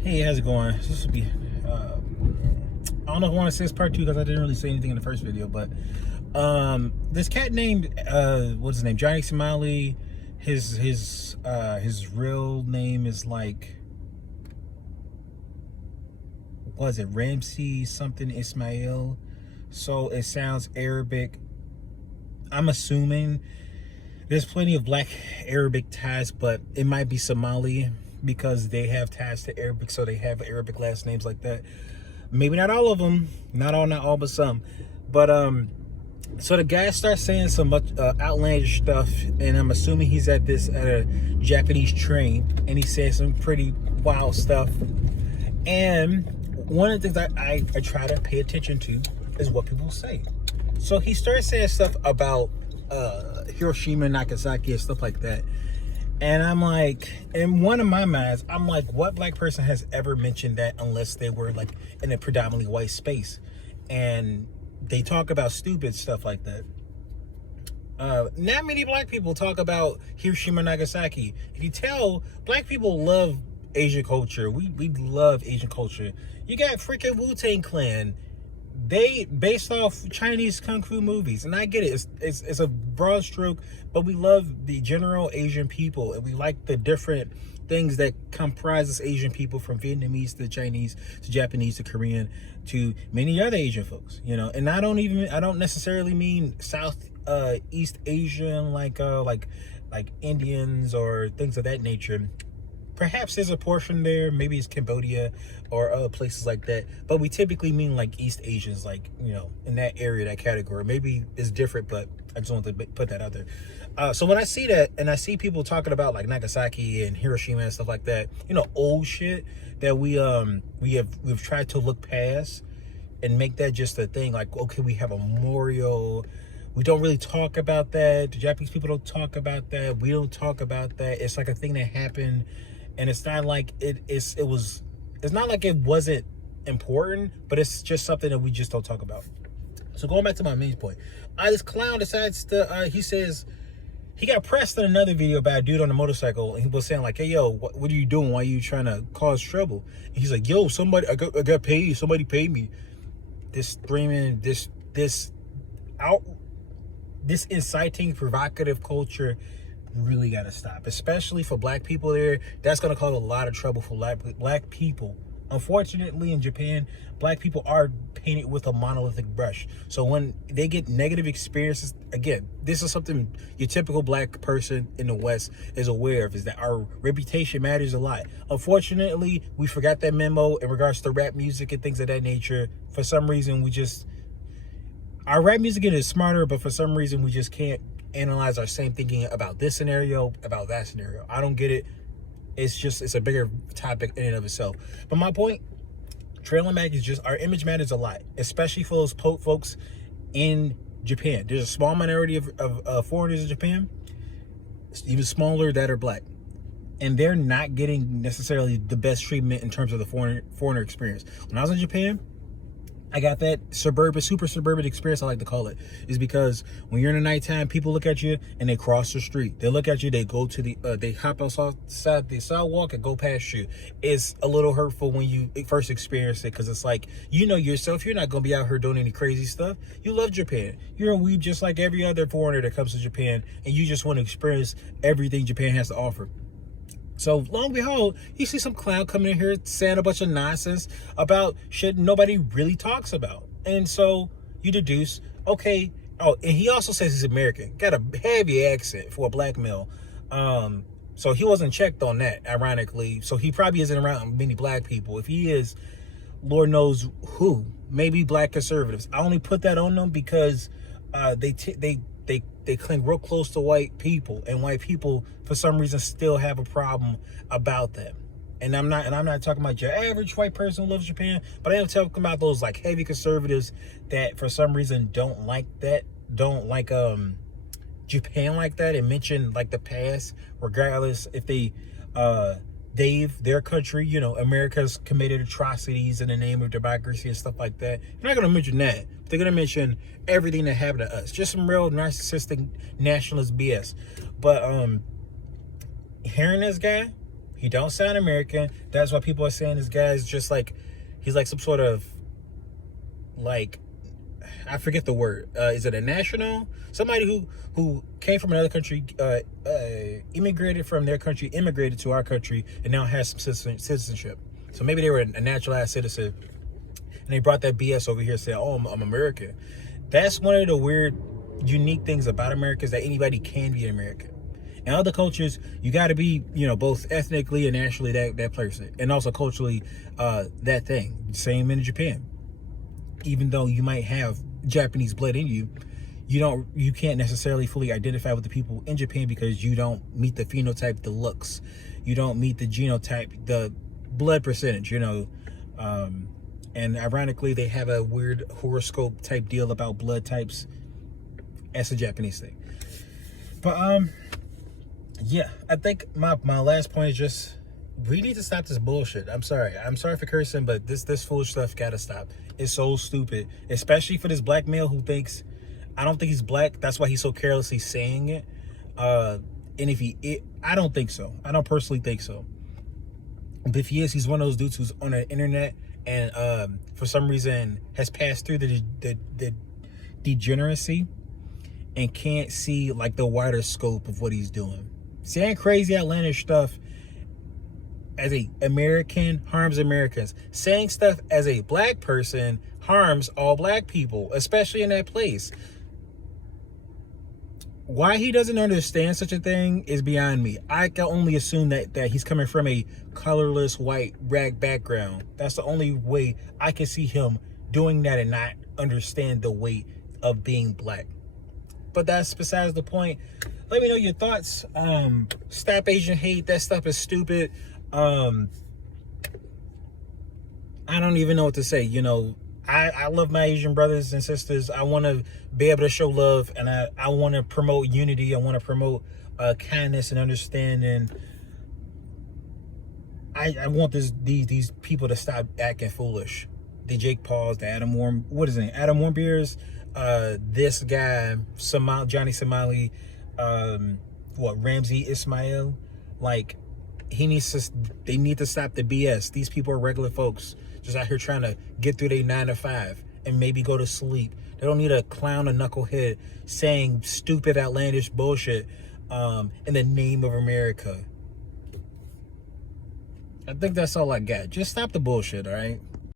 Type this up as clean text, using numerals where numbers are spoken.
Hey, how's it going? This will be, I don't know if I want to say it's part two because I didn't really say anything in the first video, but this cat named, what's his name? Johnny Somali. His real name is like, what is it? Ramsey something Ismail. So it sounds Arabic. I'm assuming there's plenty of black Arabic ties, but it might be Somali because they have ties to Arabic, so they have Arabic last names like that. Maybe not all of them, not all, but some. But so the guy starts saying some outlandish stuff, and I'm assuming he's at a Japanese train, and he's saying some pretty wild stuff. And one of the things I try to pay attention to is what people say. So he starts saying stuff about Hiroshima and Nagasaki and stuff like that. And I'm like, in one of my minds, I'm like, what black person has ever mentioned that unless they were like in a predominantly white space? And they talk about stupid stuff like that. Not many black people talk about Hiroshima and Nagasaki. If you tell, black people love Asian culture. We love Asian culture. You got freaking Wu-Tang Clan. They based off Chinese kung fu movies, and I get it. It's a broad stroke, but we love the general Asian people, and we like the different things that comprises Asian people, from Vietnamese to Chinese to Japanese to Korean to many other Asian folks. You know, and I don't necessarily mean East Asian like Indians or things of that nature. Perhaps there's a portion there, maybe it's Cambodia or other places like that, but we typically mean like East Asians, like, you know, in that area, that category. Maybe it's different, but I just wanted to put that out there. So when I see that, and I see people talking about like Nagasaki and Hiroshima and stuff like that, you know, old shit that we've tried to look past and make that just a thing. Like, okay, we have a memorial. We don't really talk about that. The Japanese people don't talk about that. We don't talk about that. It's like a thing that happened. And it's not like it's not like it wasn't important, but it's just something that we just don't talk about. So going back to my main point, this clown decides to, he says, he got pressed in another video by a dude on a motorcycle, and he was saying like, hey, yo, what are you doing? Why are you trying to cause trouble? And he's like, yo, I got paid. Somebody paid me. This screaming, this inciting, provocative culture really got to stop, especially for black people there. That's going to cause a lot of trouble for black people. Unfortunately, in Japan, black people are painted with a monolithic brush. So when they get negative experiences, again, this is something your typical black person in the West is aware of, is that our reputation matters a lot. Unfortunately, we forgot that memo in regards to rap music and things of that nature. For some reason, our rap music is smarter, but for some reason, we just can't analyze our same thinking about this scenario, about that scenario. I don't get it. It's a bigger topic in and of itself. But my point, trailing back, is just our image matters a lot, especially for those folks in Japan. There's a small minority of foreigners in Japan, even smaller, that are black. And they're not getting necessarily the best treatment in terms of the foreigner experience. When I was in Japan, I got that super suburban experience, I like to call it, is because when you're in the nighttime, people look at you and they cross the street. They look at you, they go to they hop outside the sidewalk and go past you. It's a little hurtful when you first experience it, because it's like, you know yourself, you're not going to be out here doing any crazy stuff. You love Japan. You're a weeb just like every other foreigner that comes to Japan, and you just want to experience everything Japan has to offer. So, long and behold, you see some clown coming in here saying a bunch of nonsense about shit nobody really talks about. And so you deduce, okay, oh, and he also says he's American. Got a heavy accent for a black male. So he wasn't checked on that, ironically. So he probably isn't around many black people. If he is, Lord knows who. Maybe black conservatives. I only put that on them because they cling real close to white people, and white people for some reason still have a problem about them. And I'm not talking about your average white person who loves Japan, but I am talking about those like heavy conservatives that for some reason don't like Japan like that, and mention like the past, regardless if their country, you know, America's committed atrocities in the name of democracy and stuff like that. They're not going to mention that. They're going to mention everything that happened to us. Just some real narcissistic nationalist BS. But hearing this guy, He don't sound American. That's why people are saying this guy's just like, he's like some sort of, like, I forget the word. Is it a national? Somebody who came from another country, immigrated from their country, immigrated to our country, and now has some citizenship. So maybe they were a naturalized citizen, and they brought that BS over here saying, oh, I'm American. That's one of the weird, unique things about America, is that anybody can be an American. In other cultures, you got to be, both ethnically and nationally that person, and also culturally that thing. Same in Japan. Even though you might have Japanese blood in you, you can't necessarily fully identify with the people in Japan because you don't meet the phenotype, the looks, you don't meet the genotype, the blood percentage, and ironically they have a weird horoscope type deal about blood types. That's a Japanese thing. But yeah, I think my last point is just, we need to stop this bullshit. I'm sorry for cursing, but this foolish stuff gotta stop. It's so stupid, especially for this black male who thinks, I don't think he's black, that's why he's so carelessly saying it. And if I don't think so. I don't personally think so. But if he is, he's one of those dudes who's on the internet and for some reason has passed through the degeneracy and can't see like the wider scope of what he's doing. Saying crazy outlandish stuff as a American harms Americans. Saying stuff as a black person harms all black people, especially in that place. Why he doesn't understand such a thing is beyond me. I can only assume that he's coming from a colorless white rag background. That's the only way I can see him doing that and not understand the weight of being black. But that's besides the point. Let me know your thoughts. Stop Asian hate. That stuff is stupid. I don't even know what to say. I love my Asian brothers and sisters. I want to be able to show love, and I want to promote unity. I want to promote kindness and understanding. I want these people to stop acting foolish. The Jake Pauls, the Adam Warm, what is his name? Adam Warmbiers, this guy, Johnny Somali, Ramsey Ismail. Like, they need to stop the BS. These people are regular folks just out here trying to get through their 9 to 5 and maybe go to sleep. They don't need a clown or knucklehead saying stupid, outlandish bullshit in the name of America. I think that's all I got. Just stop the bullshit, all right?